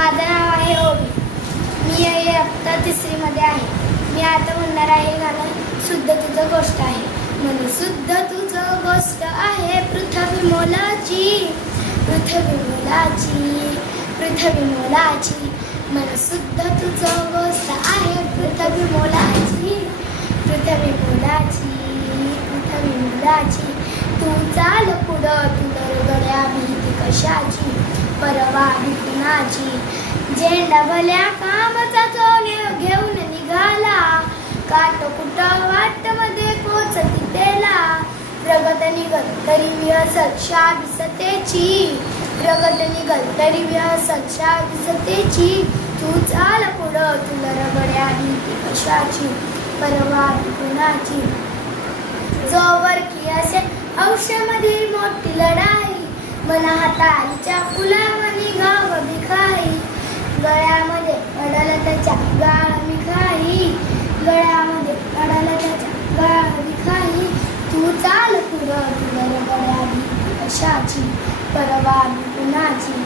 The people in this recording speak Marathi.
माझं नाव आहे ओवी. मी इयत्ता तिसरीमध्ये आहे. मी आता म्हणणार आहे गाणं शुद्ध तुझं गोष्ट आहे. मन शुद्ध तुझं गोष्ट आहे पृथ्वी मोलाची, पृथ्वी मोलाची, पृथ्वी मोलाची. मन शुद्ध तुझं गोष्ट आहे पृथ्वी मोलाची, पृथ्वी मोलाची, पृथ्वी मोलाची. तू चाल पुढं तुझं गड्या भीती कशाची, परवा कुणाची. झेंडा भल्या कामाचा तो घेऊन निघाला, काट कुठं वाट मध्ये पोचती तेला. प्रगत निघत तरी विहसत शाविसतेची, प्रगत निघत तरी विहसत शाविसतेची. तू चाल पुढं तुला रगड्या भीती कशाची, परवा कुणाची. जोवर की असे औषधामधील मोठी लढाई, मना हाताच्या फुलावणी गाव भिखाई. गळ्यामध्ये अडलं त्याच्या गाळ मिखाई, गळ्यामध्ये अडलं त्याच्या गाळ मिखाई. तू चाल पुढं तुला रगड्या भीती कशाची, परवा कुणाची.